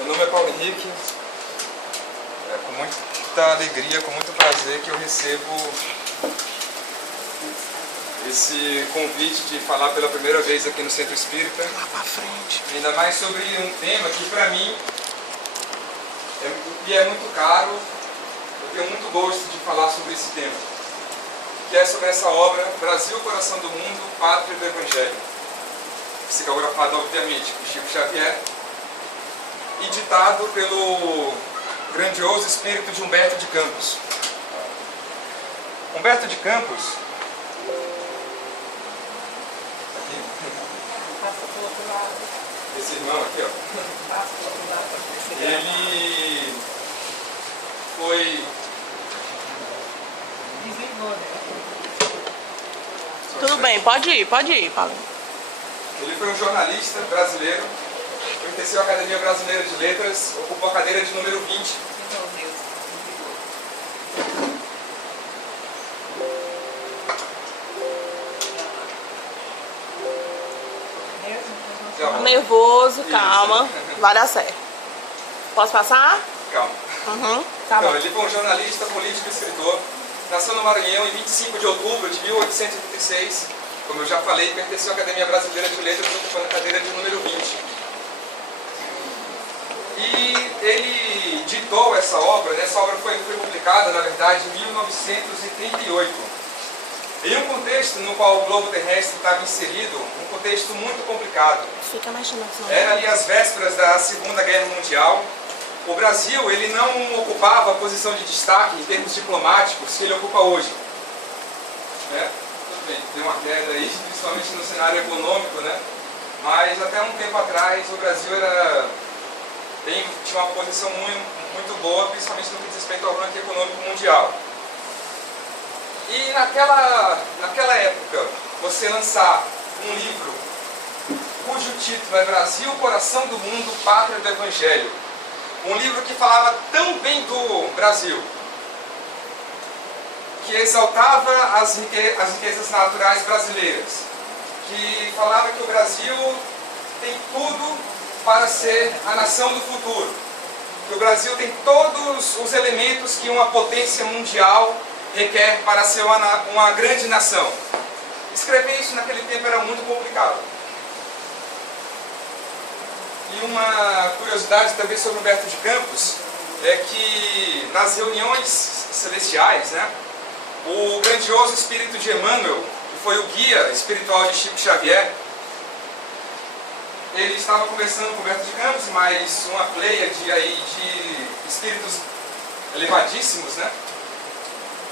Meu nome é Paulo Henrique. É com muita alegria, com muito prazer que eu recebo esse convite de falar pela primeira vez aqui no Centro Espírita. Lá pra frente. Ainda mais sobre um tema que para mim é muito caro. Eu tenho muito gosto de falar sobre esse tema, que é sobre essa obra Brasil, Coração do Mundo, Pátria do Evangelho, psicografado obviamente por Chico Xavier e ditado pelo grandioso espírito de Humberto de Campos. Humberto de Campos, aqui, esse irmão aqui, ó, ele foi... Tudo bem, pode ir, Paulo. Ele foi um jornalista brasileiro, pertenceu à Academia Brasileira de Letras, ocupou a cadeira de número 20. Tá nervoso, calma, vai dar certo. Posso passar? Calma. Tá Então, bom. ele foi um jornalista, político e escritor. Nasceu no Maranhão em 25 de outubro de 1886. Como eu já falei, pertenceu à Academia Brasileira de Letras, ocupando a cadeira de número 20. E ele ditou essa obra, né? Essa obra foi publicada, na verdade, em 1938. Em um contexto no qual o globo terrestre estava inserido, um contexto muito complicado. Fica mais não. Era ali as vésperas da Segunda Guerra Mundial. O Brasil, ele não ocupava a posição de destaque em termos diplomáticos que ele ocupa hoje. Né? Tudo bem, deu uma queda aí, principalmente no cenário econômico, né? Mas até um tempo atrás o Brasil tinha uma posição muito boa, principalmente no que diz respeito ao ranking econômico mundial. E naquela época, você lançar um livro cujo título é Brasil, Coração do Mundo, Pátria do Evangelho, um livro que falava tão bem do Brasil, que exaltava as riquezas naturais brasileiras, que falava que o Brasil tem tudo para ser a nação do futuro, que o Brasil tem todos os elementos que uma potência mundial requer para ser uma grande nação. Escrever isso naquele tempo era muito complicado. E uma curiosidade também sobre Humberto de Campos é que nas reuniões celestiais, né, o grandioso espírito de Emmanuel, que foi o guia espiritual de Chico Xavier, ele estava conversando com Humberto de Campos, mais uma pleiade aí de espíritos elevadíssimos, né?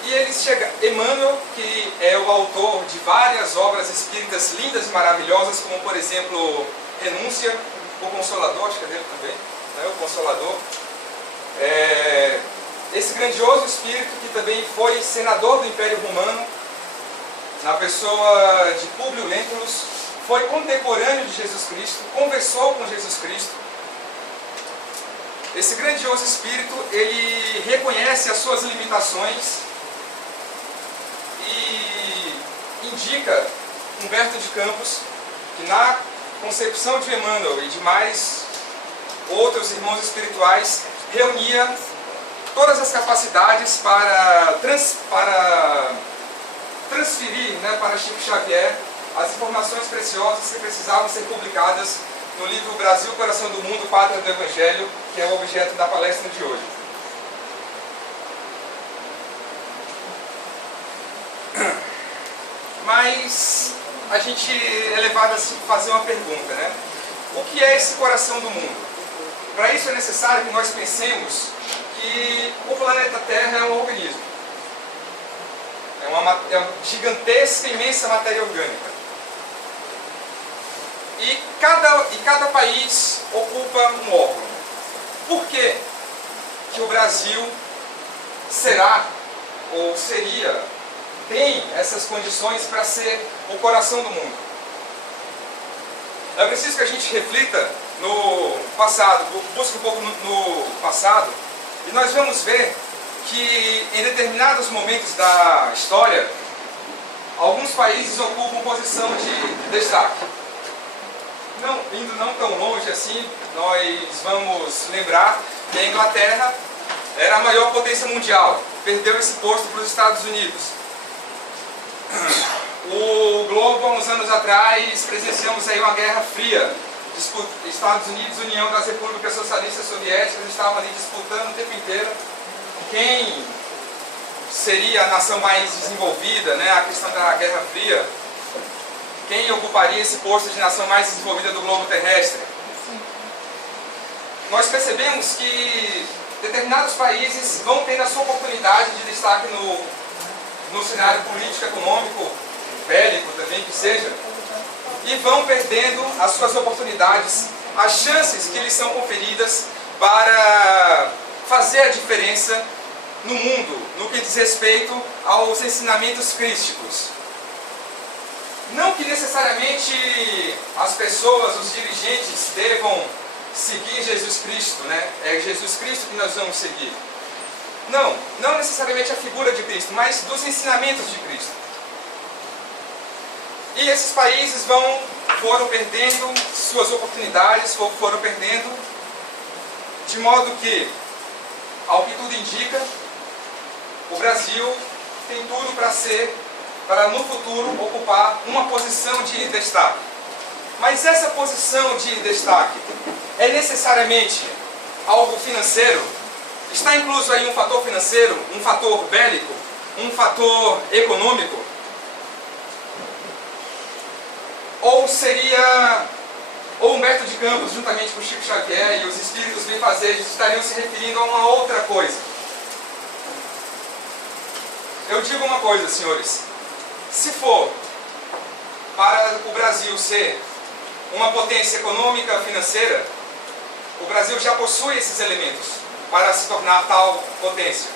E eles chegam, Emmanuel, que é o autor de várias obras espíritas lindas e maravilhosas, como por exemplo Renúncia, o Consolador, acho que é dele também, né? O Consolador. Esse grandioso espírito que também foi senador do Império Romano, na pessoa de Públio Lentulus, foi contemporâneo de Jesus Cristo, conversou com Jesus Cristo. Esse grandioso espírito, ele reconhece as suas limitações e indica Humberto de Campos que na concepção de Emmanuel e de mais outros irmãos espirituais, reunia todas as capacidades para transferir, né, para Chico Xavier as informações preciosas que precisavam ser publicadas no livro Brasil, Coração do Mundo, Pátria do Evangelho, que é o objeto da palestra de hoje. Mas a gente é levado a fazer uma pergunta, né? O que é esse coração do mundo? Para isso é necessário que nós pensemos que o planeta Terra é um organismo. É uma gigantesca, imensa matéria orgânica. E cada país ocupa um órgão. Por que que o Brasil será, ou seria, tem essas condições para ser o coração do mundo? É preciso que a gente reflita no passado, busque um pouco no passado, e nós vamos ver que em determinados momentos da história, alguns países ocupam posição de destaque. Indo não tão longe assim, nós vamos lembrar que a Inglaterra era a maior potência mundial, perdeu esse posto para os Estados Unidos. O globo, há uns anos atrás, presenciamos aí uma guerra fria. Estados Unidos e União das Repúblicas Socialistas Soviéticas estavam ali disputando o tempo inteiro quem seria a nação mais desenvolvida, né? A questão da Guerra Fria. Quem ocuparia esse posto de nação mais desenvolvida do globo terrestre? Nós percebemos que determinados países vão ter a sua oportunidade de destaque no cenário político, econômico, bélico também que seja, e vão perdendo as suas oportunidades, as chances que lhes são conferidas para fazer a diferença no mundo, no que diz respeito aos ensinamentos crísticos. Não que necessariamente as pessoas, os dirigentes, devam seguir Jesus Cristo, né? É Jesus Cristo que nós vamos seguir. Não necessariamente a figura de Cristo, mas dos ensinamentos de Cristo. E esses países foram perdendo suas oportunidades, foram perdendo, de modo que, ao que tudo indica, o Brasil tem tudo para no futuro ocupar uma posição de destaque. Mas essa posição de destaque é necessariamente algo financeiro? Está incluso aí um fator financeiro, um fator bélico, um fator econômico? Ou Humberto de Campos, juntamente com Chico Xavier e os espíritos benfazejos, estariam se referindo a uma outra coisa? Eu digo uma coisa, senhores. Se for para o Brasil ser uma potência econômica, financeira, o Brasil já possui esses elementos para se tornar tal potência.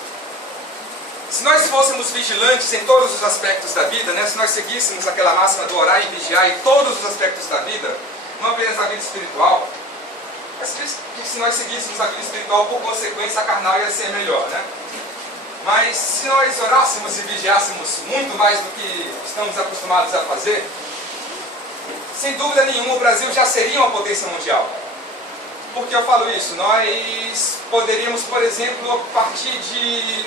Se nós fôssemos vigilantes em todos os aspectos da vida, né, se nós seguíssemos aquela máxima do orar e vigiar em todos os aspectos da vida, não apenas a vida espiritual, mas se nós seguíssemos a vida espiritual, por consequência, a carnal ia ser melhor, né? Mas se nós orássemos e vigiássemos muito mais do que estamos acostumados a fazer, sem dúvida nenhuma o Brasil já seria uma potência mundial. Por que eu falo isso? Nós poderíamos, por exemplo, partir de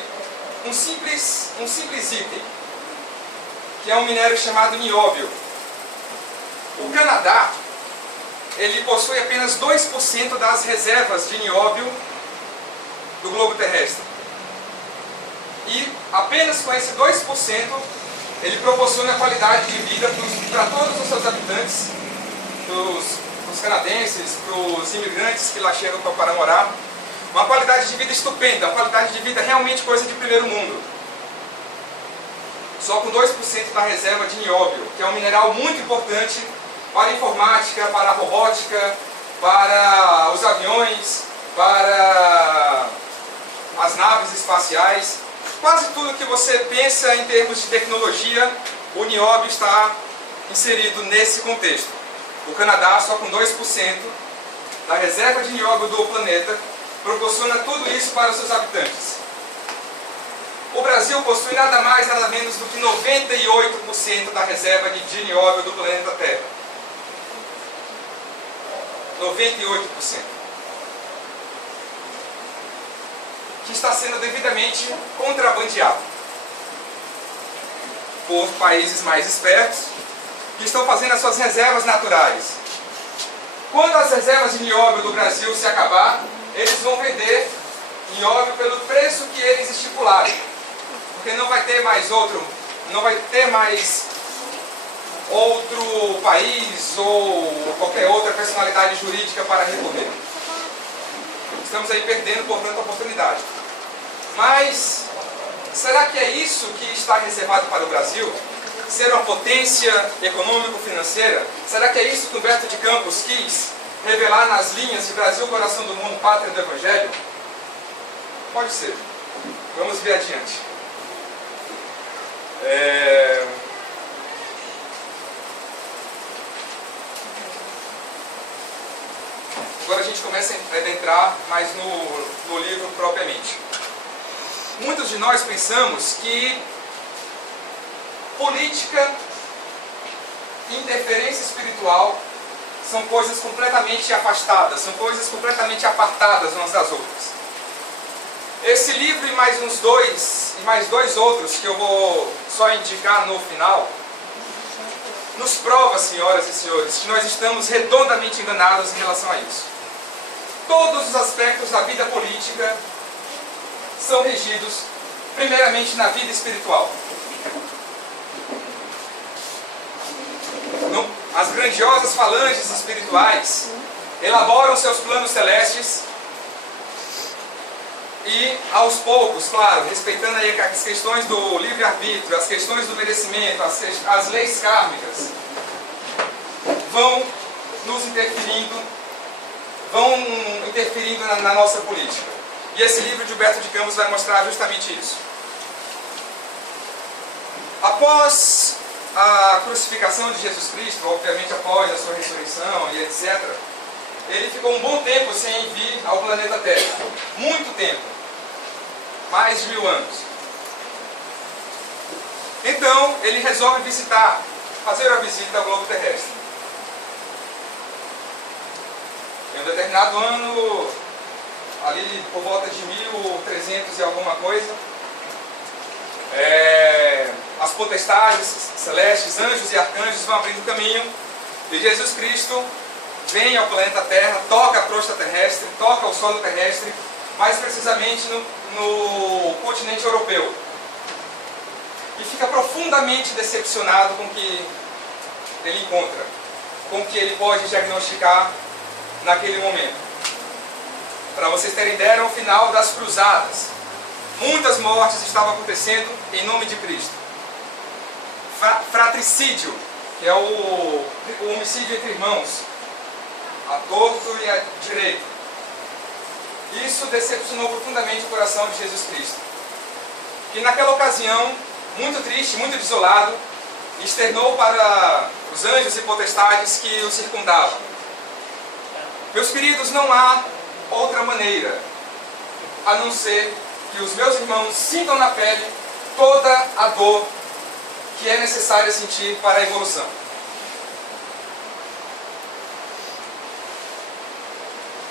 um simples item, que é um minério chamado nióbio. O Canadá, ele possui apenas 2% das reservas de nióbio do globo terrestre. E apenas com esse 2%, ele proporciona qualidade de vida para todos os seus habitantes, os canadenses, para os imigrantes que lá chegam para morar. Uma qualidade de vida estupenda, uma qualidade de vida realmente coisa de primeiro mundo. Só com 2% da reserva de nióbio, que é um mineral muito importante para a informática, para a robótica, para os aviões, para as naves espaciais. Quase tudo que você pensa em termos de tecnologia, o nióbio está inserido nesse contexto. O Canadá, só com 2% da reserva de nióbio do planeta, proporciona tudo isso para os seus habitantes. O Brasil possui nada mais, nada menos do que 98% da reserva de nióbio do planeta Terra. 98%. Que está sendo devidamente contrabandeado por países mais espertos, que estão fazendo as suas reservas naturais. Quando as reservas de nióbio do Brasil se acabar, eles vão vender nióbio pelo preço que eles estipularam, porque não vai ter mais outro país ou qualquer outra personalidade jurídica para recorrer. Estamos aí perdendo, portanto, a oportunidade. Mas será que é isso que está reservado para o Brasil? Ser uma potência econômico-financeira? Será que é isso que Humberto de Campos quis revelar nas linhas de Brasil, coração do mundo, pátria do Evangelho? Pode ser. Vamos ver adiante. Agora a gente começa a adentrar mais no livro propriamente. Muitos de nós pensamos que política, interferência espiritual são coisas completamente afastadas, são coisas completamente apartadas umas das outras. Esse livro e mais dois outros que eu vou só indicar no final, nos prova, senhoras e senhores, que nós estamos redondamente enganados em relação a isso. Todos os aspectos da vida política são regidos, primeiramente, na vida espiritual. As grandiosas falanges espirituais elaboram seus planos celestes e, aos poucos, claro, respeitando aí as questões do livre-arbítrio, as questões do merecimento, as leis kármicas, vão interferindo na nossa política. E esse livro de Humberto de Campos vai mostrar justamente isso. Após a crucificação de Jesus Cristo, obviamente após a sua ressurreição e etc., ele ficou um bom tempo sem vir ao planeta Terra. Muito tempo. Mais de 1000 anos. Então, ele resolve fazer a visita ao globo terrestre. Em um determinado ano, ali por volta de 1300 e alguma coisa, as potestades celestes, anjos e arcanjos vão abrindo caminho e Jesus Cristo vem ao planeta Terra, toca a crosta terrestre, toca o solo terrestre, mais precisamente no continente europeu. E fica profundamente decepcionado com o que ele encontra, com o que ele pode diagnosticar naquele momento. Para vocês terem ideia, o final das cruzadas. Muitas mortes estavam acontecendo em nome de Cristo. Fratricídio, que é o homicídio entre irmãos, a torto e a direito. Isso decepcionou profundamente o coração de Jesus Cristo, que naquela ocasião, muito triste, muito desolado, externou para os anjos e potestades que o circundavam: meus queridos, não há outra maneira a não ser que os meus irmãos sintam na pele toda a dor que é necessária sentir para a evolução.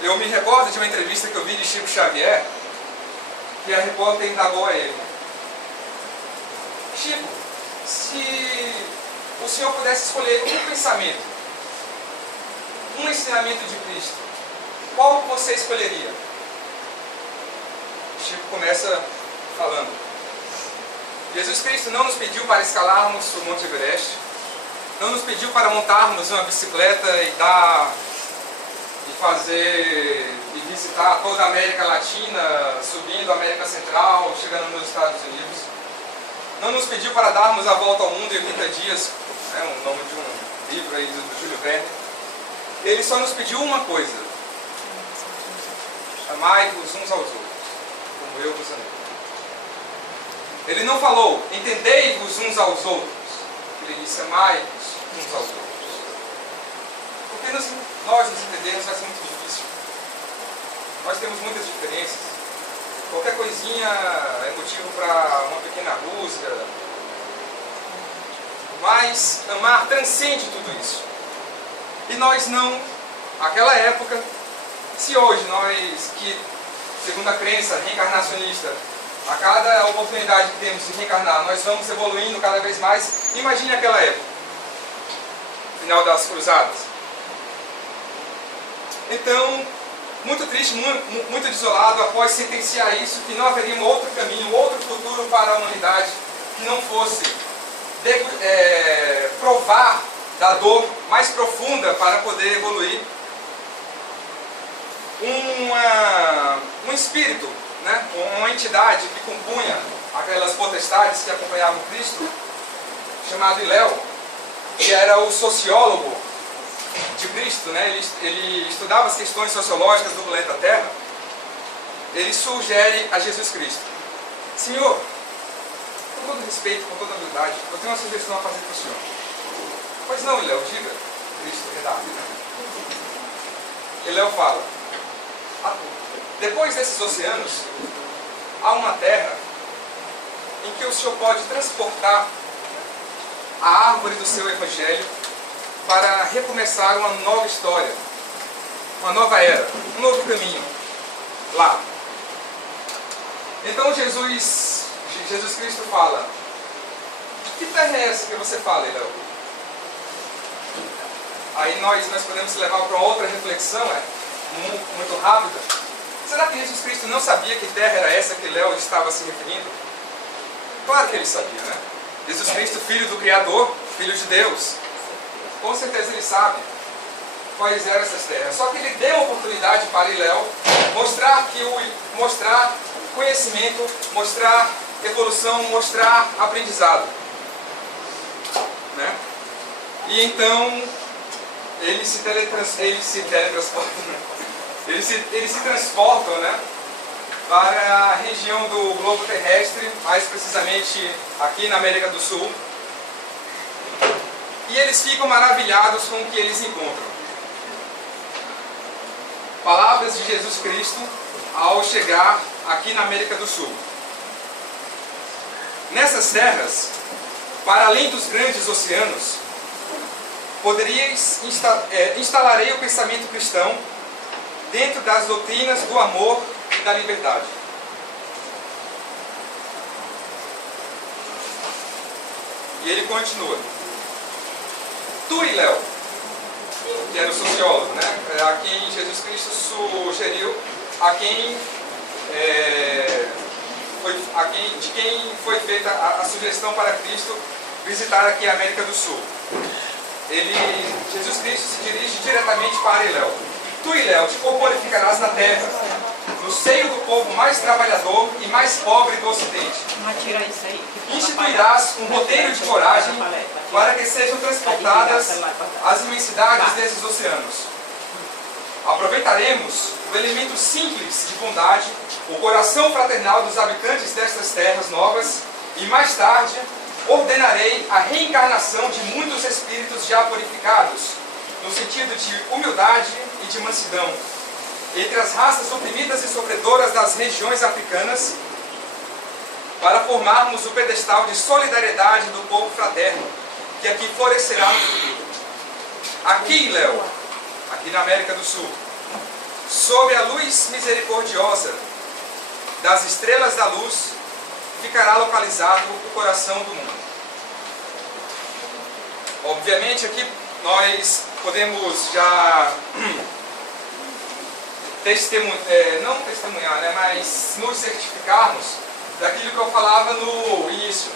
Eu me recordo de uma entrevista que eu vi de Chico Xavier, que a repórter indagou a ele: Chico, se o senhor pudesse escolher um pensamento, um ensinamento de Cristo, qual você escolheria? Chico começa falando: Jesus Cristo não nos pediu para escalarmos o Monte Everest, não nos pediu para montarmos uma bicicleta e visitar toda a América Latina, subindo a América Central, chegando nos Estados Unidos. Não nos pediu para darmos a volta ao mundo em 80 dias, o nome de um livro aí do Júlio Verne. Ele só nos pediu uma coisa: amai-vos uns aos outros, como eu vos amei. Ele não falou, entendei-vos uns aos outros. Ele disse, amai-vos uns aos outros. Porque nós nos entendermos vai ser muito difícil. Nós temos muitas diferenças. Qualquer coisinha é motivo para uma pequena rusga. Mas amar transcende tudo isso. E nós não, naquela época, se hoje nós, que segundo a crença reencarnacionista, a cada oportunidade que temos de reencarnar, nós vamos evoluindo cada vez mais. Imagine aquela época, final das cruzadas. Então, muito triste, muito desolado, após sentenciar isso, que não haveria um outro caminho, um outro futuro para a humanidade, que não fosse provar da dor mais profunda para poder evoluir. Um espírito, uma entidade que compunha aquelas potestades que acompanhavam Cristo, chamado Hilel, que era o sociólogo de Cristo, ele estudava as questões sociológicas do planeta Terra. Ele sugere a Jesus Cristo: Senhor, com todo respeito, com toda humildade, eu tenho uma sugestão a fazer para o Senhor. Pois não, Hilel, diga. Cristo redargue. Hilel fala: depois desses oceanos, há uma terra em que o Senhor pode transportar a árvore do seu evangelho para recomeçar uma nova história, uma nova era, um novo caminho, lá. Então Jesus Cristo fala: que terra é essa que você fala, Léo? Aí nós podemos levar para outra reflexão, muito rápida. Será que Jesus Cristo não sabia que terra era essa que Léo estava se referindo? Claro que ele sabia, né? Jesus Cristo, filho do Criador, filho de Deus. Com certeza ele sabe quais eram essas terras. Só que ele deu a oportunidade para Léo mostrar conhecimento, mostrar evolução, mostrar aprendizado, né? E então eles se transportam, né, para a região do globo terrestre, mais precisamente aqui na América do Sul. E eles ficam maravilhados com o que eles encontram. Palavras de Jesus Cristo ao chegar aqui na América do Sul. Nessas terras, para além dos grandes oceanos, instalarei o pensamento cristão dentro das doutrinas do amor e da liberdade. E ele continua: tu e Léo, que era o sociólogo, né, a quem Jesus Cristo sugeriu, de quem foi feita a sugestão para Cristo visitar aqui a América do Sul. Jesus Cristo se dirige diretamente para Léo. Tu e Léo te corporificarás na terra, no seio do povo mais trabalhador e mais pobre do Ocidente. Instituirás um roteiro de coragem para que sejam transportadas as imensidades desses oceanos. Aproveitaremos o elemento simples de bondade, o coração fraternal dos habitantes destas terras novas, e mais tarde ordenarei a reencarnação de muitos espíritos já purificados, no sentido de humildade e de mansidão, entre as raças oprimidas e sofredoras das regiões africanas, para formarmos o pedestal de solidariedade do povo fraterno, que aqui florescerá no futuro. Aqui, Léo, aqui na América do Sul, sob a luz misericordiosa das estrelas da luz, ficará localizado o coração do mundo. Obviamente aqui nós podemos já não testemunhar, né, mas nos certificarmos daquilo que eu falava no início.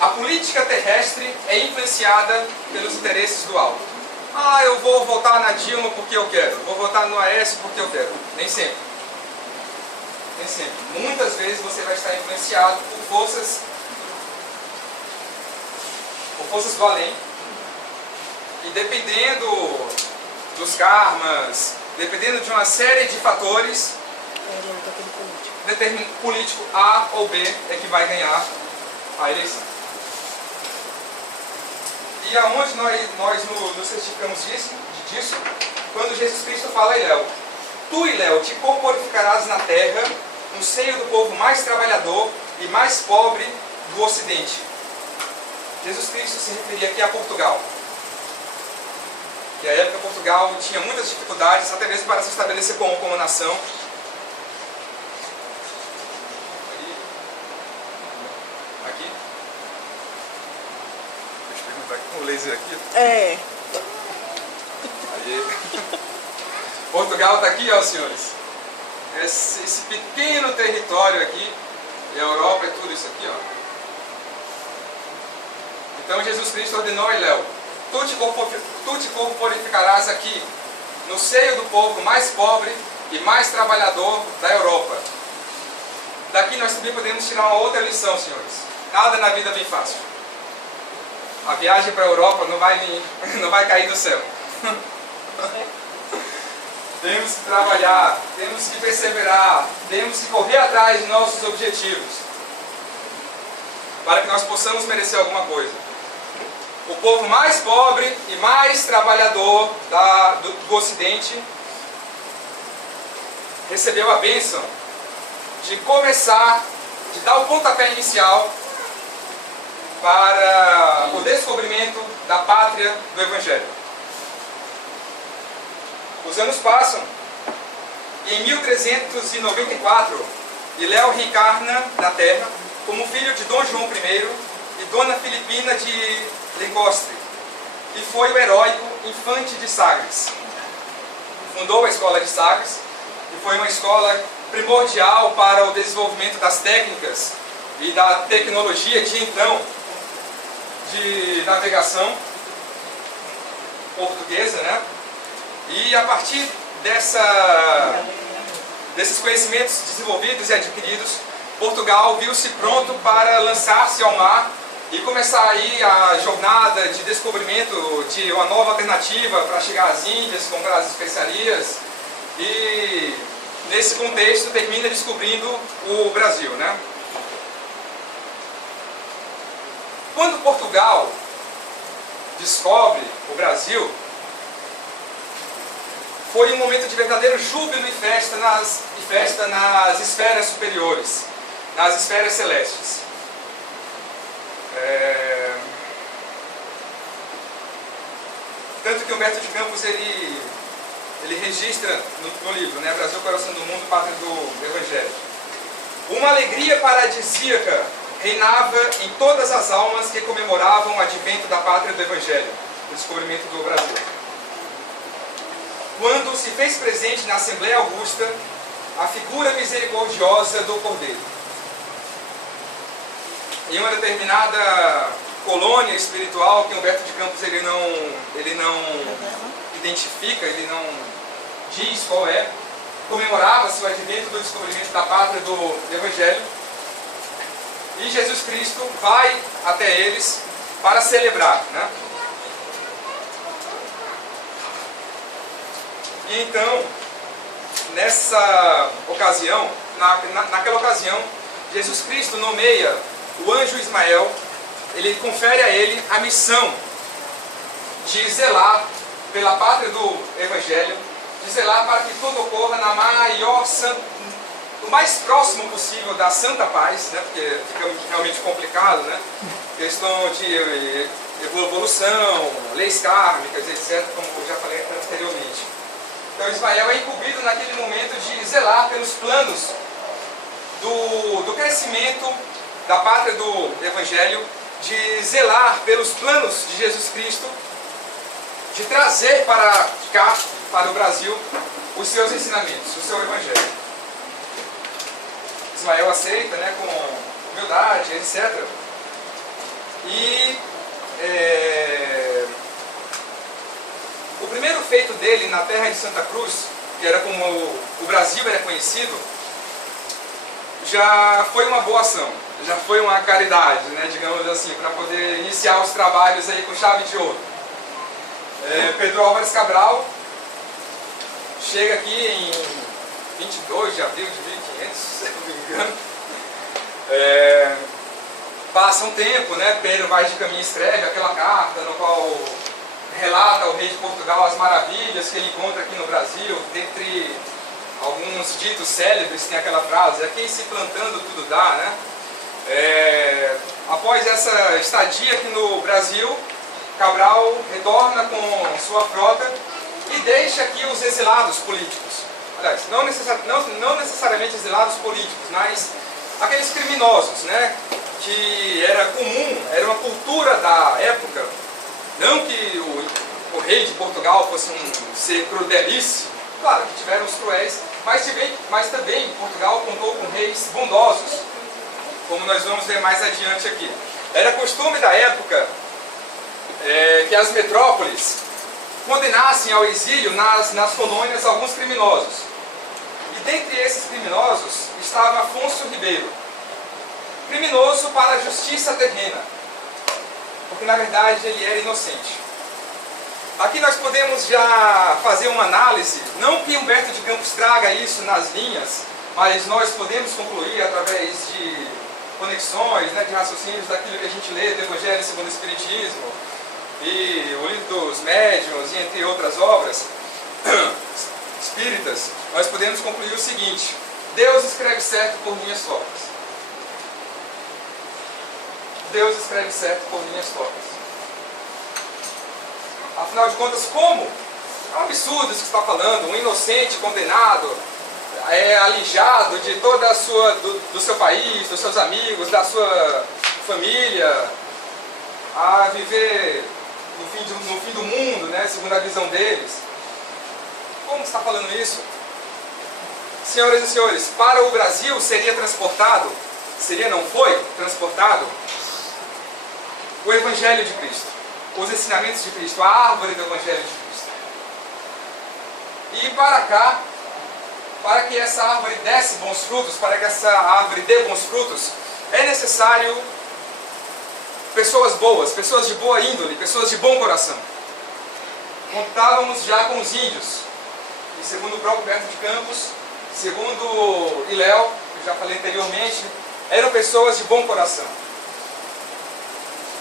A política terrestre é influenciada pelos interesses do alto. Eu vou votar na Dilma porque eu quero, vou votar no Aécio porque eu quero. Nem sempre. Nem sempre. Muitas vezes você vai estar influenciado por forças do além. E dependendo dos karmas, dependendo de uma série de fatores, político A ou B é que vai ganhar a eleição. E aonde nós nos certificamos disso? Quando Jesus Cristo fala a Léo: tu e Léo te corporificarás na terra, no seio do povo mais trabalhador e mais pobre do Ocidente. Jesus Cristo se referia aqui a Portugal. E à época Portugal tinha muitas dificuldades, até mesmo para se estabelecer como nação. Aqui. Deixa eu perguntar aqui com o laser aqui. É. Aí. Portugal está aqui, ó, senhores. Esse pequeno território aqui, e a Europa é tudo isso aqui, ó. Então Jesus Cristo ordenou a Léo: tu te corporificarás aqui, no seio do povo mais pobre e mais trabalhador da Europa. Daqui nós também podemos tirar uma outra lição, senhores. Nada na vida vem fácil. A viagem para a Europa não vai cair do céu. Temos que trabalhar, temos que perseverar, temos que correr atrás de nossos objetivos, para que nós possamos merecer alguma coisa. O povo mais pobre e mais trabalhador do Ocidente recebeu a bênção de começar, de dar o pontapé inicial para o descobrimento da pátria do Evangelho. Os anos passam e em 1394 Ilhéu reencarna na Terra como filho de Dom João I e Dona Filipina de Lencostre, e foi o heróico infante de Sagres. Fundou a escola de Sagres, e foi uma escola primordial para o desenvolvimento das técnicas e da tecnologia de então de navegação portuguesa, né? E a partir desses conhecimentos desenvolvidos e adquiridos, Portugal viu-se pronto para lançar-se ao mar e começar aí a jornada de descobrimento de uma nova alternativa para chegar às Índias, comprar as especiarias, e nesse contexto termina descobrindo o Brasil, né? Quando Portugal descobre o Brasil, foi um momento de verdadeiro júbilo e festa nas esferas superiores, nas esferas celestes. Tanto que Humberto de Campos ele registra no livro, né, Brasil, Coração do Mundo, Pátria do Evangelho. Uma alegria paradisíaca reinava em todas as almas que comemoravam o advento da pátria do Evangelho, o descobrimento do Brasil. Quando se fez presente na Assembleia Augusta a figura misericordiosa do Cordeiro. Em uma determinada colônia espiritual que Humberto de Campos ele não identifica, ele não diz qual é, comemorava-se o advento do descobrimento da pátria do Evangelho, e Jesus Cristo vai até eles para celebrar, né? E então, nessa ocasião, naquela ocasião, Jesus Cristo nomeia o anjo Ismael, ele confere a ele a missão de zelar pela pátria do Evangelho, de zelar para que tudo ocorra na maior, o mais próximo possível da santa paz, né? Porque fica realmente complicado, né? Questão de evolução, leis kármicas, etc., como eu já falei anteriormente. Então Ismael é incumbido naquele momento de zelar pelos planos do crescimento da pátria do Evangelho, de zelar pelos planos de Jesus Cristo, de trazer para cá, para o Brasil, os seus ensinamentos, o seu Evangelho. Ismael aceita, né, com humildade, etc. E o primeiro feito dele na terra de Santa Cruz, que era como o Brasil era conhecido, já foi uma boa ação, já foi uma caridade, né, digamos assim, para poder iniciar os trabalhos aí com chave de ouro. Pedro Álvares Cabral chega aqui em 22 de abril de 1500, se não me engano. Passa um tempo, né, Pedro vai de caminho e escreve aquela carta no qual relata ao rei de Portugal as maravilhas que ele encontra aqui no Brasil. Dentre alguns ditos célebres tem aquela frase: aqui se plantando tudo dá, né? Após essa estadia aqui no Brasil, Cabral retorna com sua frota e deixa aqui os exilados políticos. Aliás, não necessariamente exilados políticos, mas aqueles criminosos, né? Que era comum, era uma cultura da época. Não que o rei de Portugal fosse um ser crudelíssimo, claro que tiveram os cruéis, mas também Portugal contou com reis bondosos, como nós vamos ver mais adiante aqui. Era costume da época que as metrópoles condenassem ao exílio nas colônias alguns criminosos. E dentre esses criminosos estava Afonso Ribeiro, criminoso para a justiça terrena, porque na verdade ele era inocente. Aqui nós podemos já fazer uma análise, não que Humberto de Campos traga isso nas linhas, mas nós podemos concluir através de conexões, né, de raciocínios daquilo que a gente lê do Evangelho segundo o Espiritismo e o livro dos Médiuns, e entre outras obras espíritas, nós podemos concluir o seguinte: Deus escreve certo por linhas tortas. Deus escreve certo por linhas tortas. Afinal de contas, como? É um absurdo isso que você está falando. Um inocente condenado, alijado de toda a sua, do seu país, dos seus amigos, da sua família, a viver no fim do mundo, né, segundo a visão deles. Como você está falando isso? Senhoras e senhores, para o Brasil seria transportado, não foi transportado, o Evangelho de Cristo, os ensinamentos de Cristo, a árvore do Evangelho de Cristo. E para cá, para que essa árvore desse bons frutos, para que essa árvore dê bons frutos, é necessário pessoas boas, pessoas de boa índole, pessoas de bom coração. Contávamos já com os índios, e segundo o próprio Humberto de Campos, segundo Iléu, que eu já falei anteriormente, eram pessoas de bom coração.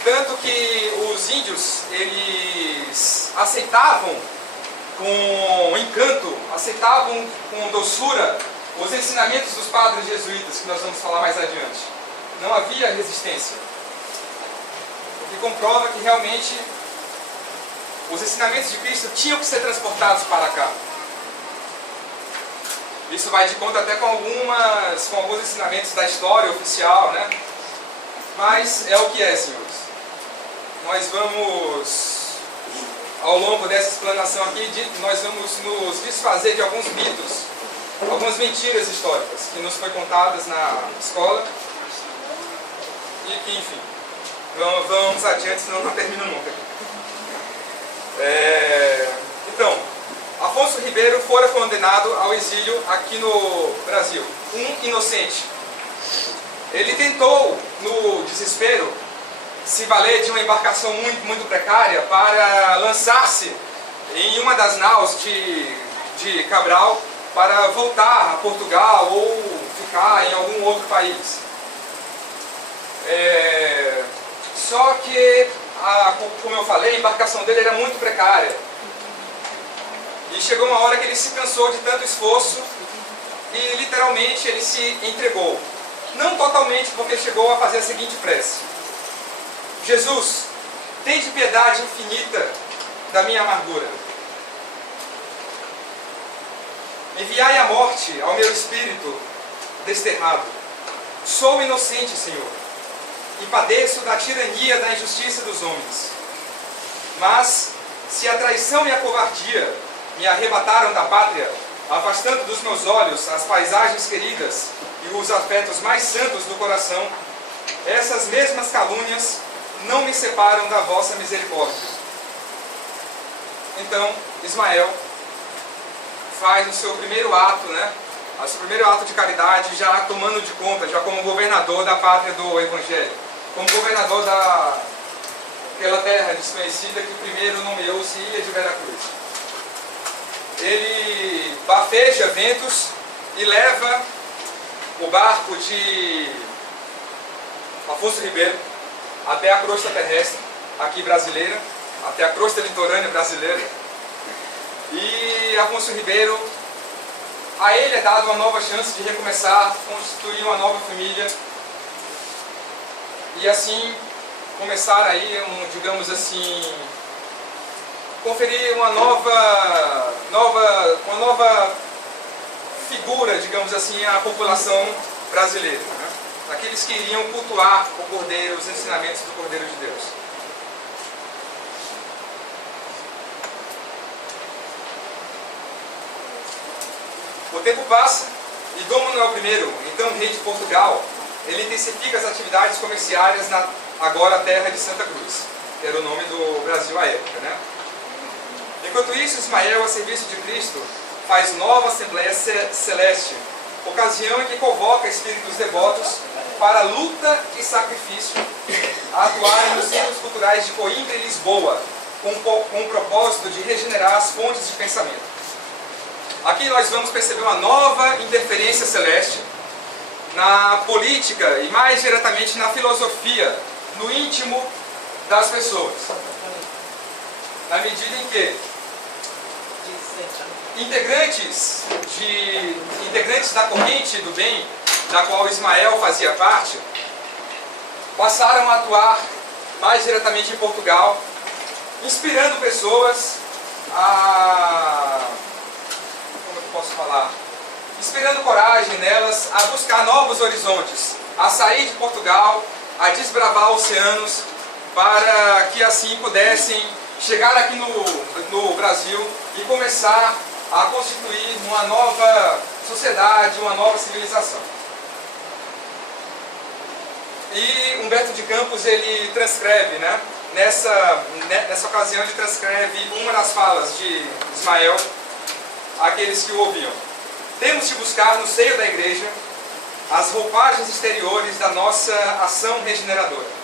Tanto que os índios, eles aceitavam com encanto, aceitavam com doçura os ensinamentos dos padres jesuítas, que nós vamos falar mais adiante. Não havia resistência. O que comprova que realmente os ensinamentos de Cristo tinham que ser transportados para cá. Isso vai de conta até com alguns ensinamentos da história oficial, né? Mas é o que é, senhores. Nós vamos, ao longo dessa explanação aqui, nós vamos nos desfazer de alguns mitos, algumas mentiras históricas que nos foi contadas na escola e que, enfim, vamos adiante, senão não termino nunca. Então, Afonso Ribeiro fora condenado ao exílio aqui no Brasil, um inocente. Ele tentou, no desespero, se valer de uma embarcação muito precária para lançar-se em uma das naus de Cabral para voltar a Portugal ou ficar em algum outro país. Só que, como eu falei, a embarcação dele era muito precária. E chegou uma hora que ele se cansou de tanto esforço e literalmente ele se entregou. Não totalmente, porque chegou a fazer a seguinte prece: Jesus, tende piedade infinita da minha amargura. Enviai a morte ao meu espírito desterrado. Sou inocente, Senhor, e padeço da tirania da injustiça dos homens. Mas, se a traição e a covardia me arrebataram da pátria, afastando dos meus olhos as paisagens queridas e os afetos mais santos do coração, essas mesmas calúnias não me separam da vossa misericórdia. Então, Ismael faz o seu primeiro ato, né? O seu primeiro ato de caridade, já tomando de conta, já como governador da pátria do Evangelho, como governador daquela terra desconhecida que primeiro nomeou-se Ilha de Veracruz. Ele bafeja ventos e leva o barco de Afonso Ribeiro até a crosta terrestre, aqui brasileira, até a crosta litorânea brasileira. E Afonso Ribeiro, a ele é dada uma nova chance de recomeçar, constituir uma nova família. E assim, começar aí, digamos assim, conferir uma nova figura, digamos assim, à população brasileira, né? Aqueles que iriam cultuar o Cordeiro, os ensinamentos do Cordeiro de Deus. O tempo passa e Dom Manuel I, então rei de Portugal, ele intensifica as atividades comerciárias na agora terra de Santa Cruz, que era o nome do Brasil à época, né? Enquanto isso, Ismael, a serviço de Cristo, faz nova Assembleia Celeste, ocasião em que convoca espíritos devotos para luta e sacrifício a atuarem nos centros culturais de Coimbra e Lisboa, com o propósito de regenerar as fontes de pensamento. Aqui nós vamos perceber uma nova interferência celeste na política e mais diretamente na filosofia, no íntimo das pessoas. Na medida em que integrantes da corrente do bem, da qual Ismael fazia parte, passaram a atuar mais diretamente em Portugal, inspirando pessoas a... como eu posso falar? Inspirando coragem nelas a buscar novos horizontes, a sair de Portugal, a desbravar oceanos, para que assim pudessem chegar aqui no Brasil e começar a constituir uma nova sociedade, uma nova civilização. E Humberto de Campos, ele transcreve, né? Nessa ocasião ele transcreve uma das falas de Ismael àqueles que o ouviam. Temos de buscar no seio da igreja as roupagens exteriores da nossa ação regeneradora.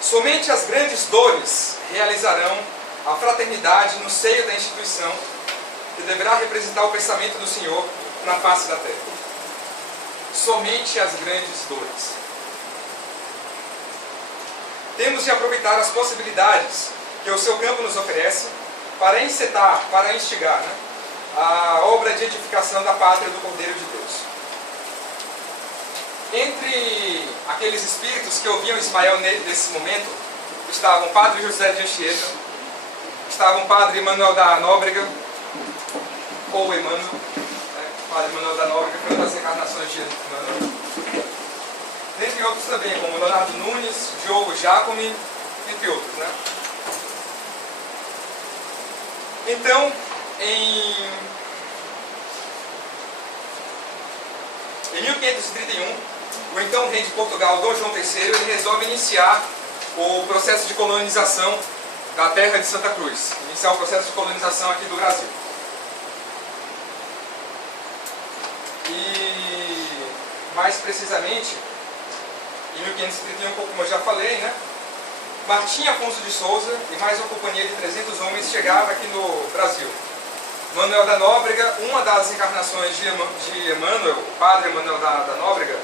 Somente as grandes dores realizarão a fraternidade no seio da instituição, que deverá representar o pensamento do Senhor na face da terra. Somente as grandes dores. Temos de aproveitar as possibilidades que o seu campo nos oferece para encetar, para instigar, né, a obra de edificação da pátria do Cordeiro de Deus. Entre aqueles espíritos que ouviam Ismael nesse momento, estavam o padre José de Anchieta, estavam o padre Manuel da Nóbrega, ou Emmanuel, né? O padre Manuel da Nóbrega, foi uma das encarnações de Emmanuel. Dentre outros também, como Leonardo Nunes, Diogo Giacomi, entre outros, né? Então, em 1531, o então rei de Portugal, Dom João III, ele resolve iniciar o processo de colonização da terra de Santa Cruz, iniciar o processo de colonização aqui do Brasil. E, mais precisamente, em 1531, como eu já falei, né, Martim Afonso de Souza e mais uma companhia de 300 homens chegava aqui no Brasil. Manuel da Nóbrega, uma das encarnações de Emmanuel, o padre Manuel da Nóbrega,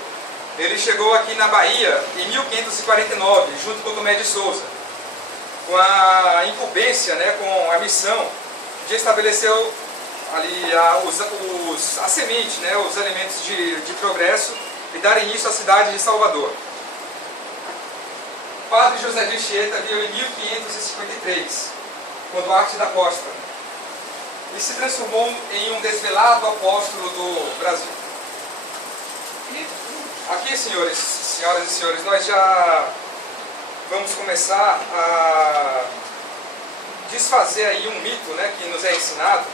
ele chegou aqui na Bahia em 1549, junto com Tomé de Souza, com a incumbência, né, com a missão de estabelecer ali a semente, né, os elementos de progresso e dar início à cidade de Salvador. O padre José de Anchieta veio em 1553, com Duarte da Costa, e se transformou em um desvelado apóstolo do Brasil. E aqui, senhoras e senhores, nós já vamos começar a desfazer aí um mito, né, que nos é ensinado,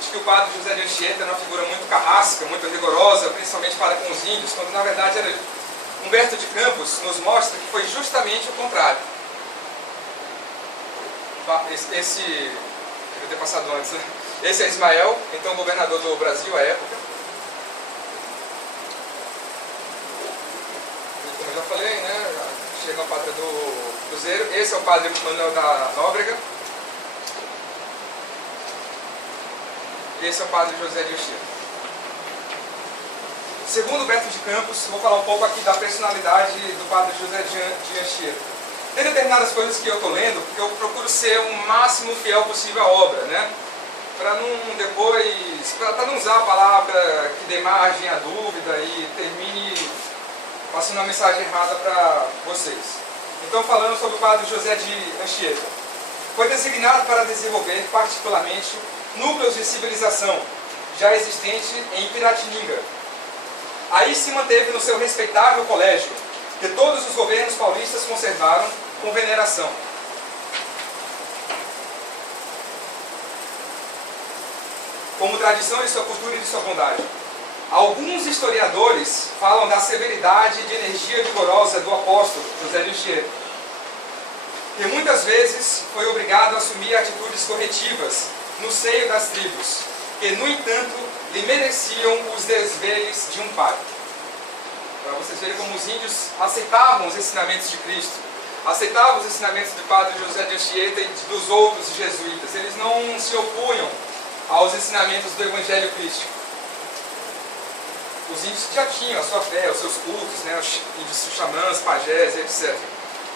de que o padre José de Anchieta era uma figura muito carrasca, muito rigorosa, principalmente para com os índios, quando na verdade era Humberto de Campos nos mostra que foi justamente o contrário. Esse eu ter passado antes, né? Esse é Ismael, então governador do Brasil à época. E, como eu já falei, né, chega a pátria do Cruzeiro. Esse é o padre Manuel da Nóbrega. E esse é o padre José de Anchieta. Segundo Humberto de Campos, vou falar um pouco aqui da personalidade do padre José de Anchieta. Tem determinadas coisas que eu estou lendo, porque eu procuro ser o máximo fiel possível à obra, né? Para não depois, para não usar a palavra que dê margem à dúvida e termine passando uma mensagem errada para vocês. Então, falando sobre o padre José de Anchieta, foi designado para desenvolver, particularmente, núcleos de civilização já existente em Piratininga. Aí se manteve no seu respeitável colégio, que todos os governos paulistas conservaram com veneração. Como tradição de sua cultura e de sua bondade. Alguns historiadores falam da severidade e de energia vigorosa do apóstolo José de Anchieta, que muitas vezes foi obrigado a assumir atitudes corretivas no seio das tribos, que, no entanto, lhe mereciam os desveres de um pai. Para vocês verem como os índios aceitavam os ensinamentos de Cristo, aceitavam os ensinamentos do padre José de Anchieta e dos outros jesuítas. Eles não se opunham aos ensinamentos do Evangelho Crístico. Os índios já tinham a sua fé, os seus cultos, né, os índios xamãs, pajés, etc.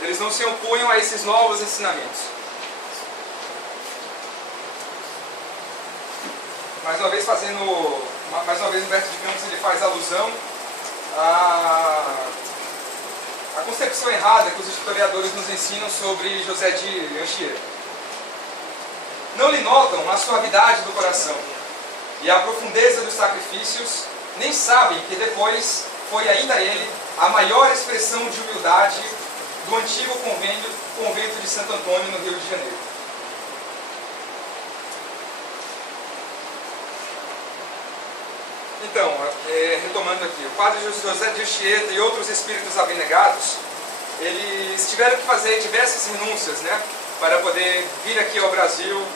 Eles não se opunham a esses novos ensinamentos. Mais uma vez Humberto de Campos ele faz alusão a concepção errada que os historiadores nos ensinam sobre José de Anchieta. Não lhe notam a suavidade do coração e a profundeza dos sacrifícios, nem sabem que depois foi ainda ele a maior expressão de humildade do antigo convento de Santo Antônio, no Rio de Janeiro. Então, retomando aqui, o padre José de Anchieta e outros espíritos abnegados, eles tiveram que fazer diversas renúncias, né, para poder vir aqui ao Brasil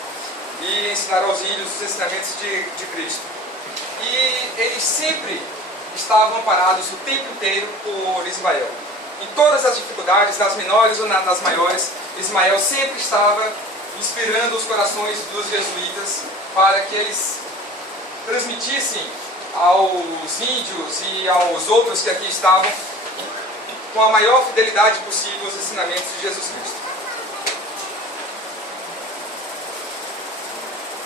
e ensinar aos índios os ensinamentos de Cristo. E eles sempre estavam amparados o tempo inteiro por Ismael. Em todas as dificuldades, nas menores ou nas maiores, Ismael sempre estava inspirando os corações dos jesuítas para que eles transmitissem aos índios e aos outros que aqui estavam com a maior fidelidade possível os ensinamentos de Jesus Cristo.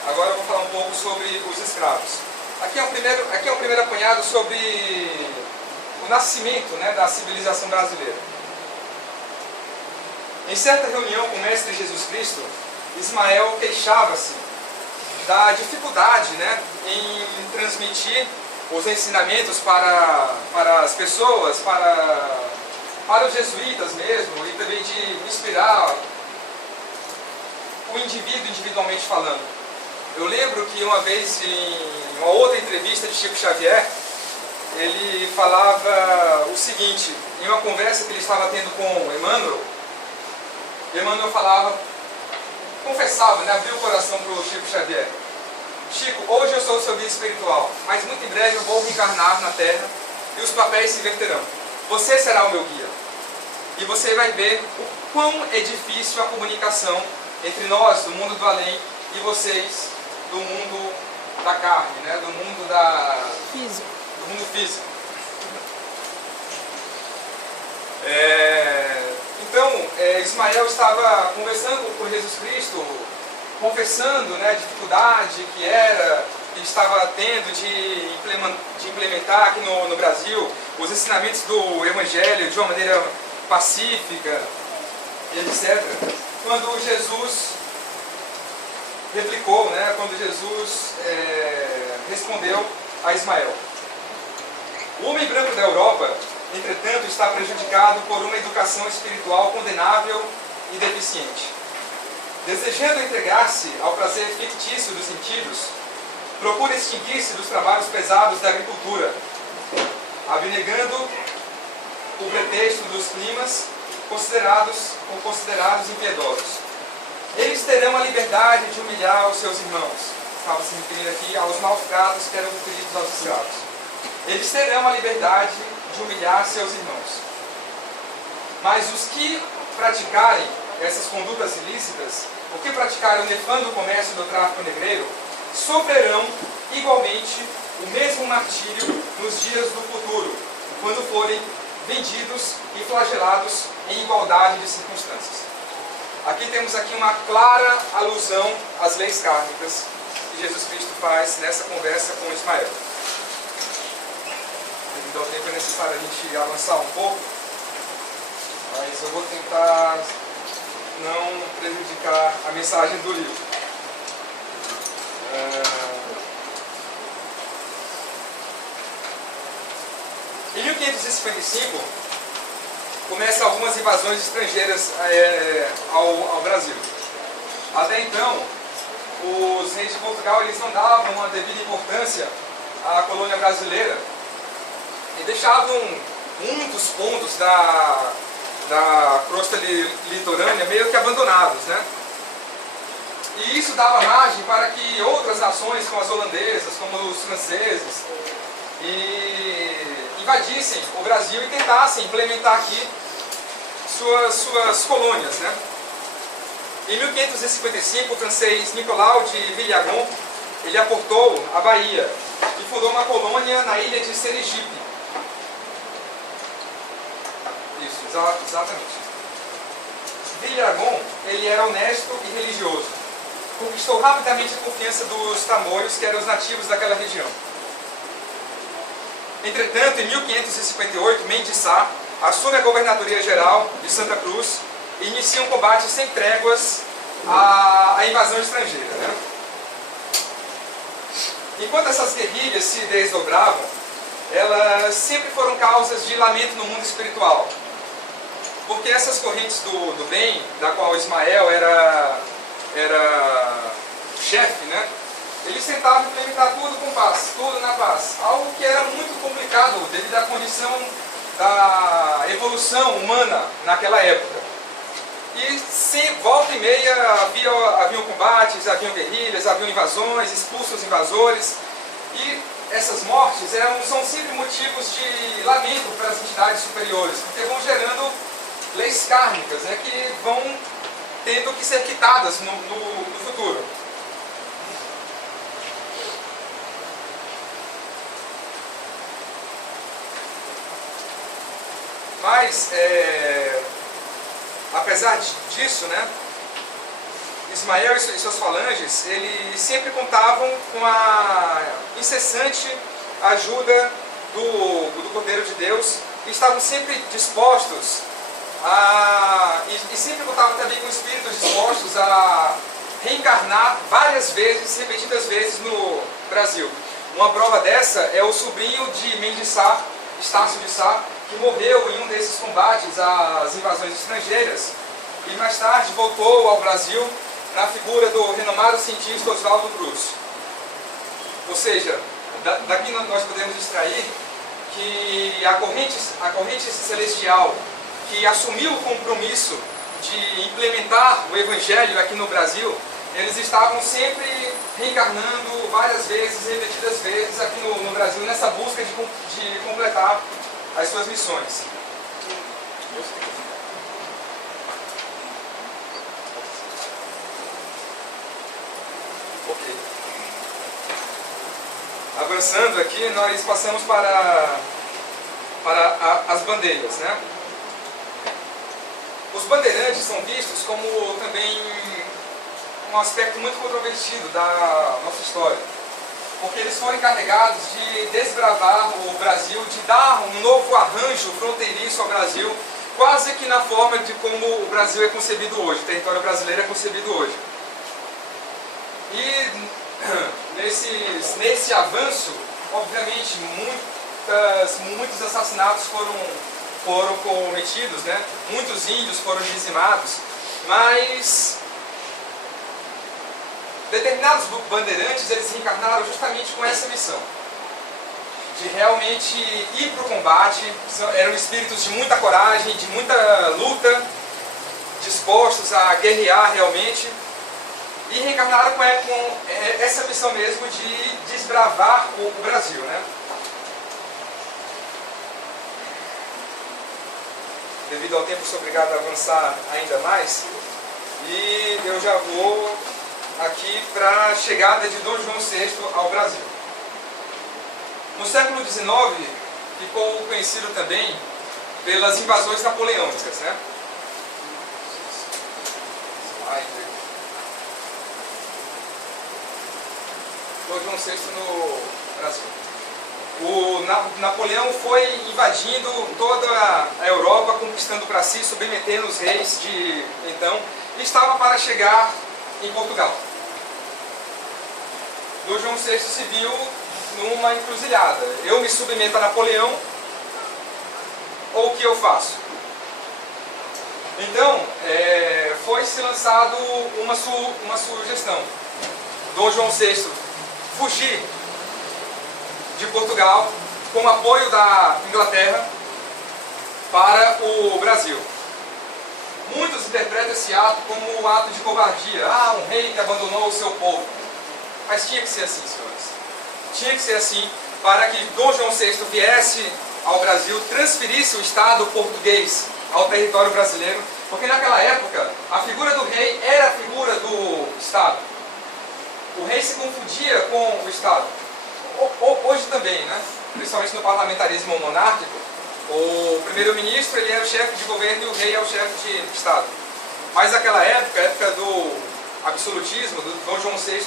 Agora eu vou falar um pouco sobre os escravos. Aqui é o primeiro apanhado sobre o nascimento, né, da civilização brasileira. Em certa reunião com o Mestre Jesus Cristo, Ismael queixava-se da dificuldade, né, em transmitir os ensinamentos para as pessoas, para os jesuítas mesmo, e também de inspirar o indivíduo individualmente falando. Eu lembro que uma vez, em uma outra entrevista de Chico Xavier, ele falava o seguinte, em uma conversa que ele estava tendo com Emmanuel, confessava, né, abriu o coração para o Chico Xavier. Chico, hoje eu sou o seu guia espiritual, mas muito em breve eu vou reencarnar na Terra e os papéis se inverterão. Você será o meu guia. E você vai ver o quão é difícil a comunicação entre nós, do mundo do além, e vocês, do mundo da carne, né, do mundo físico. Então, Ismael estava conversando com Jesus Cristo, confessando, né, a dificuldade que estava tendo de implementar aqui no Brasil os ensinamentos do Evangelho de uma maneira pacífica, etc. Quando Jesus replicou, né, quando Jesus respondeu a Ismael. O homem branco da Europa, entretanto, está prejudicado por uma educação espiritual condenável e deficiente. Desejando entregar-se ao prazer fictício dos sentidos, procura extinguir-se dos trabalhos pesados da agricultura, abnegando o pretexto dos climas considerados impiedosos. Eles terão a liberdade de humilhar os seus irmãos. Estava se referindo aqui aos maus tratos que eram referidos aos escravos. Eles terão a liberdade de humilhar seus irmãos. Mas os que praticarem essas condutas ilícitas, o que praticarem o nefando comércio do tráfico negreiro, sofrerão igualmente o mesmo martírio nos dias do futuro, quando forem vendidos e flagelados em igualdade de circunstâncias. Aqui temos uma clara alusão às leis kármicas que Jesus Cristo faz nessa conversa com Ismael. Então o tempo é necessário a gente avançar um pouco, mas eu vou tentar não prejudicar a mensagem do livro. Em 1555, começam algumas invasões estrangeiras ao Brasil. Até então, os reis de Portugal eles não davam uma devida importância à colônia brasileira e deixavam muitos pontos da crosta litorânea meio que abandonados, né? E isso dava margem para que outras nações, como as holandesas, como os franceses, invadissem o Brasil e tentassem implementar aqui suas colônias, né? Em 1555, o francês Nicolau de Villeurbanne, ele aportou a Bahia e fundou uma colônia na ilha de Sergipe. Isso, exatamente. Villeurbanne, ele era honesto e religioso. Conquistou rapidamente a confiança dos tamoios, que eram os nativos daquela região. Entretanto, em 1558, Mendes Sá, assume a governadoria geral de Santa Cruz e inicia um combate sem tréguas à invasão estrangeira, né? Enquanto essas guerrilhas se desdobravam, elas sempre foram causas de lamento no mundo espiritual. Porque essas correntes do bem, da qual Ismael era chefe, né? Eles tentavam implementar tudo com paz, tudo na paz. Algo que era muito complicado devido à condição da evolução humana naquela época. E volta e meia haviam combates, haviam guerrilhas, haviam invasões, expulsos invasores. E essas mortes são sempre motivos de lamento para as entidades superiores, porque vão gerando leis kármicas, né, que vão tendo que ser quitadas no futuro. Mas, apesar disso, né, Ismael e suas falanges, eles sempre contavam com a incessante ajuda do Cordeiro de Deus e estavam sempre dispostos e sempre contavam também com espíritos dispostos a reencarnar várias vezes, repetidas vezes no Brasil. Uma prova dessa é o sobrinho de Mendes Sá, Estácio de Sá, que morreu em um desses combates às invasões estrangeiras e mais tarde voltou ao Brasil na figura do renomado cientista Oswaldo Cruz. Ou seja, daqui nós podemos extrair que a corrente celestial que assumiu o compromisso de implementar o Evangelho aqui no Brasil, eles estavam sempre reencarnando várias vezes, repetidas vezes aqui no Brasil, nessa busca de completar as suas missões. Ok. Avançando aqui, nós passamos para as bandeiras, né? Os bandeirantes são vistos como também um aspecto muito controvertido da nossa história, porque eles foram encarregados de desbravar o Brasil, de dar um novo arranjo fronteiriço ao Brasil, quase que na forma de como o Brasil é concebido hoje, o território brasileiro é concebido hoje. E nesse avanço, obviamente, muitos assassinatos foram cometidos, né? Muitos índios foram dizimados, mas determinados bandeirantes, eles reencarnaram justamente com essa missão, de realmente ir para o combate. Eram espíritos de muita coragem, de muita luta, dispostos a guerrear realmente, e reencarnaram com essa missão mesmo de desbravar o Brasil, né? Devido ao tempo, sou obrigado a avançar ainda mais, e eu já vou aqui para a chegada de Dom João VI ao Brasil. No século XIX, ficou conhecido também pelas invasões napoleônicas, né? Dom João VI no Brasil. O Napoleão foi invadindo toda a Europa, conquistando para si, submetendo os reis de então, e estava para chegar em Portugal. Dom João VI se viu numa encruzilhada. Eu me submeto a Napoleão, ou o que eu faço? Então, foi-se lançado uma sugestão. Dom João VI fugir de Portugal com o apoio da Inglaterra para o Brasil. Muitos interpretam esse ato como um ato de covardia. Um rei que abandonou o seu povo. Mas tinha que ser assim, senhores. Tinha que ser assim para que Dom João VI viesse ao Brasil, transferisse o Estado português ao território brasileiro, porque naquela época a figura do rei era a figura do Estado. O rei se confundia com o Estado. Hoje também, né? Principalmente no parlamentarismo monárquico, o primeiro-ministro ele era o chefe de governo e o rei é o chefe de Estado. Mas naquela época, a época do absolutismo, do Dom João VI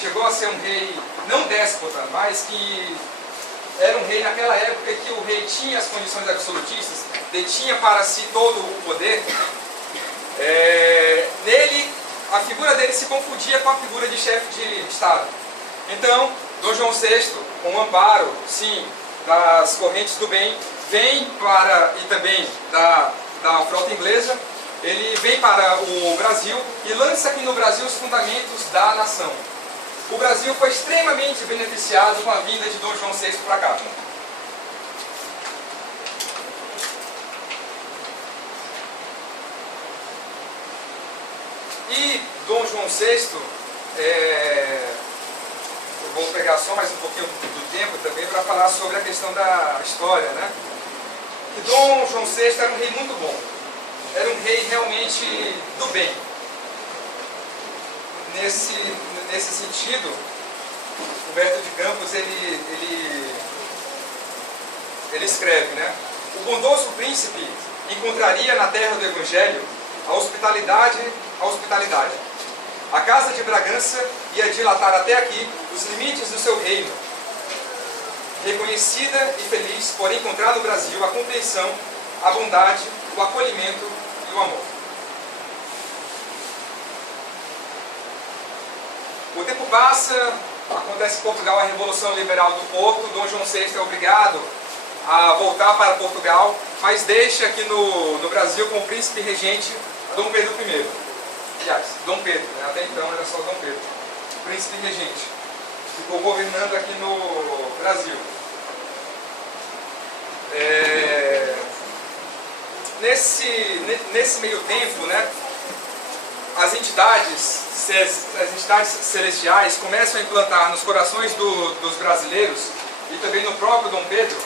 chegou a ser um rei não déspota, mas que era um rei naquela época que o rei tinha as condições absolutistas. detinha para si todo o poder, a figura dele se confundia com a figura de chefe de Estado. Então, Dom João VI, com o amparo, sim, das correntes do bem, vem para, e também da frota inglesa, ele vem para o Brasil e lança aqui no Brasil os fundamentos da nação. O Brasil foi extremamente beneficiado com a vinda de Dom João VI para cá. E Dom João VI, eu vou pegar só mais um pouquinho do tempo também para falar sobre a questão da história, né? E Dom João VI era um rei muito bom, era um rei realmente do bem. Nesse sentido, Humberto de Campos ele escreve, né? O bondoso príncipe encontraria na terra do Evangelho a hospitalidade, a casa de Bragança ia dilatar até aqui os limites do seu reino. Reconhecida e feliz por encontrar no Brasil a compreensão, a bondade, o acolhimento e o amor. O tempo passa, acontece em Portugal a Revolução Liberal do Porto, Dom João VI é obrigado a voltar para Portugal, mas deixa aqui no Brasil com o príncipe regente Dom Pedro I. Aliás, Dom Pedro, né? Até então era só Dom Pedro, príncipe regente. Ficou governando aqui no Brasil. Nesse meio tempo, né, as entidades celestiais começam a implantar nos corações dos brasileiros e também no próprio Dom Pedro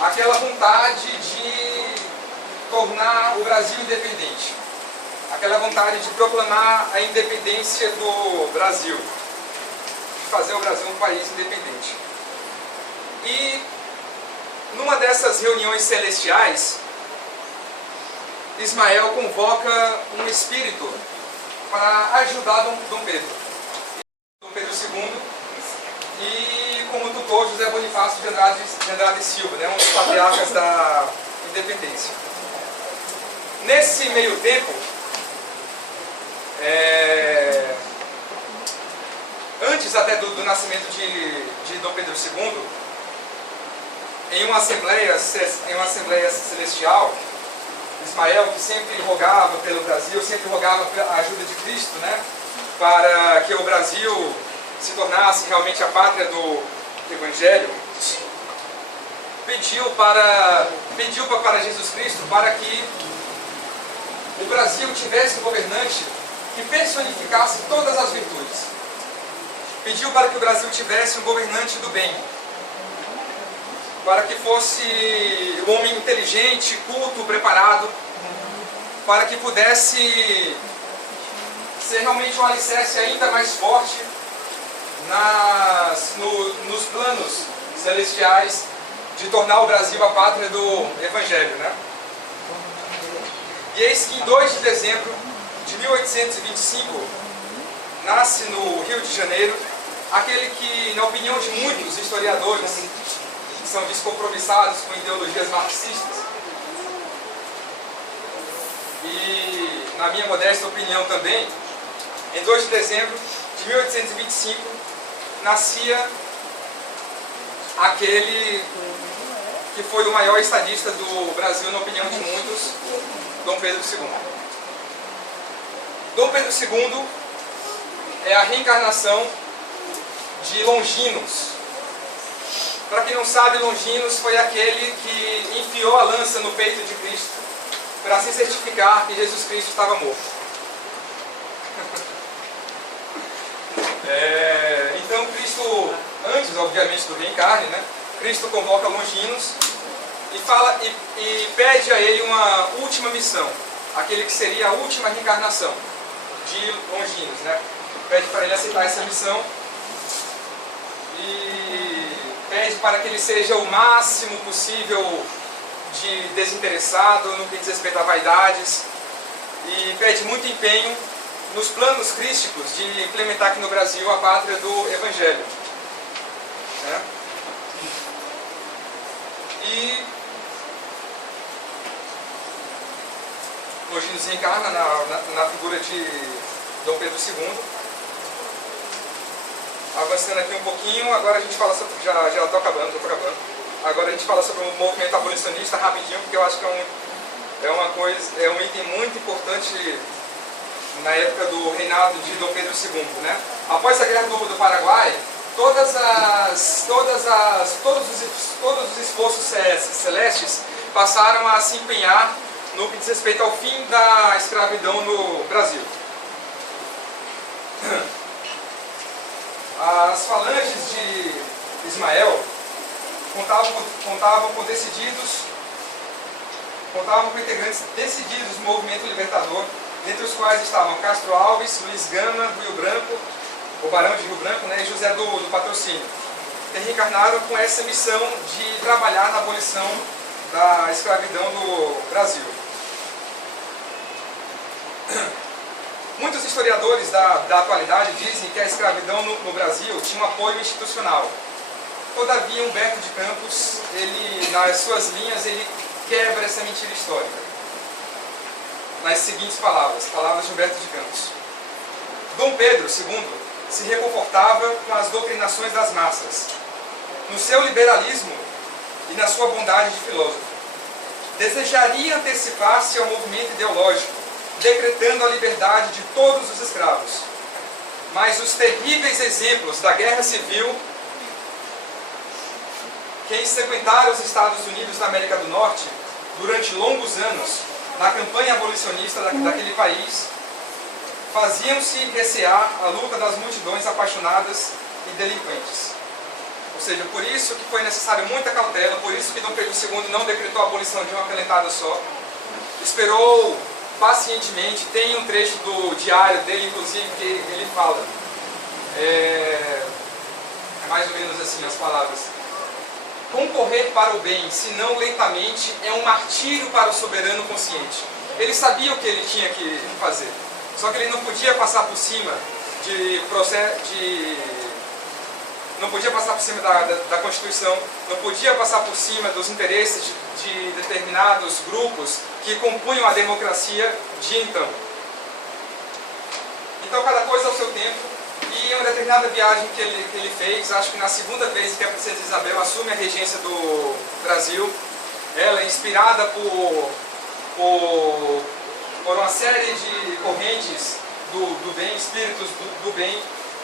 aquela vontade de tornar o Brasil independente, aquela vontade de proclamar a independência do Brasil, de fazer o Brasil um país independente. E numa dessas reuniões celestiais, Ismael convoca um espírito para ajudar Dom Pedro. Dom Pedro II e como tutor José Bonifácio de Andrade e Silva, né, um dos patriarcas da independência. Nesse meio tempo, antes até do nascimento de Dom Pedro II, em uma assembleia celestial, Ismael, que sempre rogava pelo Brasil, sempre rogava a ajuda de Cristo, né, para que o Brasil se tornasse realmente a pátria do Evangelho, pediu para Jesus Cristo para que o Brasil tivesse um governante que personificasse todas as virtudes. Pediu para que o Brasil tivesse um governante do bem, para que fosse um homem inteligente, culto, preparado, para que pudesse ser realmente um alicerce ainda mais forte nos planos celestiais de tornar o Brasil a pátria do Evangelho, né? E eis que em 2 de dezembro de 1825 nasce no Rio de Janeiro aquele que, na opinião de muitos historiadores, que são descompromissados com ideologias marxistas, e na minha modesta opinião também, em 2 de dezembro de 1825 nascia aquele que foi o maior estadista do Brasil, na opinião de muitos, Dom Pedro II. Dom Pedro II é a reencarnação de Longinos. Para quem não sabe, Longinos foi aquele que enfiou a lança no peito de Cristo para se certificar que Jesus Cristo estava morto. Então Cristo, antes obviamente do reencarne, né, Cristo convoca Longinos e pede a ele uma última missão, aquele que seria a última reencarnação de Longinos, né? Pede para ele aceitar essa missão e pede para que ele seja o máximo possível de desinteressado no que diz respeito a vaidades, e pede muito empenho nos planos crísticos de implementar aqui no Brasil a pátria do Evangelho, né? E reencarna na figura de Dom Pedro II. Avançando aqui um pouquinho, agora a gente fala sobre... Já estou acabando. Agora a gente fala sobre o movimento abolicionista rapidinho, porque eu acho que é um item muito importante na época do reinado de Dom Pedro II, né? Após a Guerra do Paraguai, todos os esforços celestes passaram a se empenhar no que diz respeito ao fim da escravidão no Brasil. As falanges de Ismael contavam com integrantes decididos do movimento libertador, dentre os quais estavam Castro Alves, Luiz Gama, Rio Branco, o Barão de Rio Branco, né, e José do Patrocínio, que reencarnaram com essa missão de trabalhar na abolição da escravidão no Brasil. Muitos historiadores da atualidade dizem que a escravidão no Brasil tinha um apoio institucional. Todavia, Humberto de Campos, nas suas linhas, ele quebra essa mentira histórica. Nas seguintes palavras de Humberto de Campos. Dom Pedro II se reconfortava com as doutrinações das massas, no seu liberalismo e na sua bondade de filósofo. Desejaria antecipar-se ao movimento ideológico, decretando a liberdade de todos os escravos. Mas os terríveis exemplos da Guerra Civil que ensequentaram os Estados Unidos da América do Norte durante longos anos na campanha abolicionista daquele país faziam-se recear a luta das multidões apaixonadas e delinquentes. Ou seja, por isso que foi necessário muita cautela, por isso que Dom Pedro II não decretou a abolição de uma canetada só. Esperou pacientemente, tem um trecho do diário dele, inclusive, que ele fala. É mais ou menos assim as palavras. Concorrer para o bem, se não lentamente, é um martírio para o soberano consciente. Ele sabia o que ele tinha que fazer, só que ele não podia passar por cima não podia passar por cima da Constituição, não podia passar por cima dos interesses de determinados grupos que compunham a democracia de então. Então, cada coisa ao seu tempo. E em uma determinada viagem que ele fez, acho que na segunda vez que a princesa Isabel assume a regência do Brasil, ela, inspirada por uma série de correntes do bem, espíritos do bem,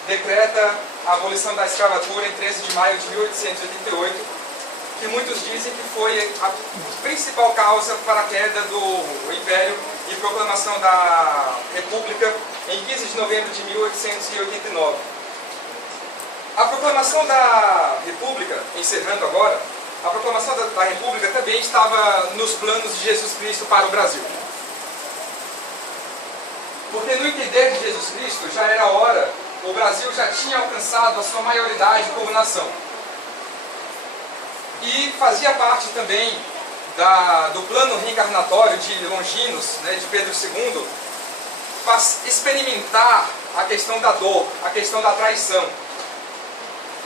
decreta a abolição da escravatura em 13 de maio de 1888, que muitos dizem que foi a principal causa para a queda do Império e proclamação da República em 15 de novembro de 1889. A proclamação da República, encerrando agora, a proclamação da República também estava nos planos de Jesus Cristo para o Brasil. Porque no entender de Jesus Cristo já era hora, o Brasil já tinha alcançado a sua maioridade como nação. E fazia parte também do plano reencarnatório de Longinos, né, de Pedro II, experimentar a questão da dor, a questão da traição.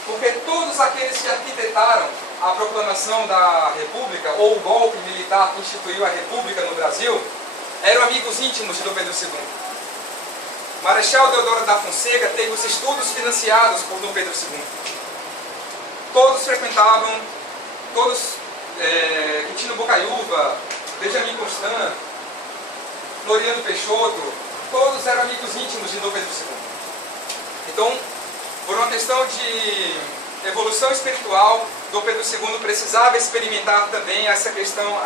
Porque todos aqueles que arquitetaram a proclamação da República, ou o golpe militar que instituiu a República no Brasil, eram amigos íntimos de Dom Pedro II. Marechal Deodoro da Fonseca teve os estudos financiados por Dom Pedro II. Todos frequentavam, Quintino Bocaiúva, Benjamin Constant, Floriano Peixoto, todos eram amigos íntimos de Dom Pedro II. Então, por uma questão de evolução espiritual, Dom Pedro II precisava experimentar também essa questão,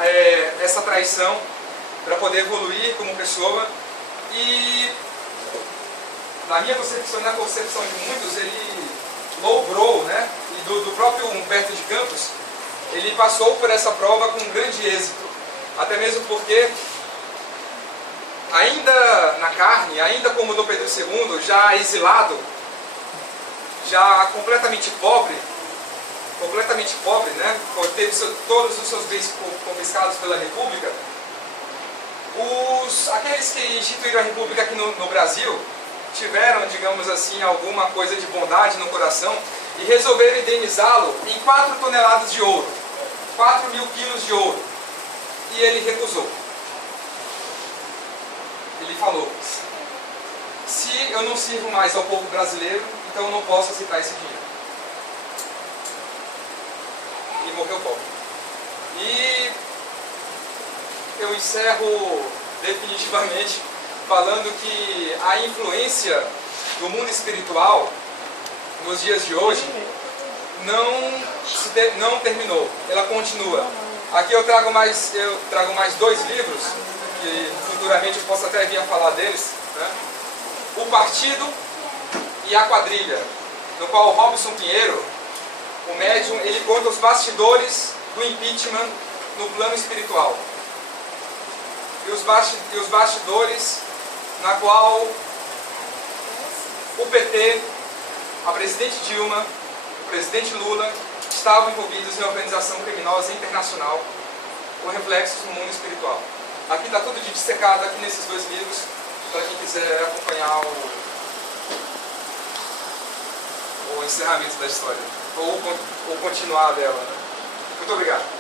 essa traição, para poder evoluir como pessoa. E na minha concepção e na concepção de muitos, ele logrou, né? E do próprio Humberto de Campos, ele passou por essa prova com um grande êxito. Até mesmo porque, ainda na carne, ainda como Dom Pedro II, já exilado, já completamente pobre, né? Teve todos os seus bens confiscados pela República. Aqueles que instituíram a República aqui no Brasil tiveram, digamos assim, alguma coisa de bondade no coração e resolveram indenizá-lo em 4 toneladas de ouro, 4.000 quilos de ouro, e ele recusou. ele falou: se eu não sirvo mais ao povo brasileiro, então eu não posso aceitar esse dinheiro. E morreu pobre. E eu encerro definitivamente falando que a influência do mundo espiritual nos dias de hoje não terminou, ela continua. Aqui eu trago mais 2 livros, que futuramente eu posso até vir a falar deles, né? O Partido e a Quadrilha, no qual o Robson Pinheiro, o médium, ele conta os bastidores do impeachment no plano espiritual. E os bastidores na qual o PT, a presidente Dilma, o presidente Lula estavam envolvidos em organização criminosa internacional com reflexos no mundo espiritual. Aqui está tudo dissecado aqui nesses 2 livros, para quem quiser acompanhar o encerramento da história, ou continuar dela, né? Muito obrigado.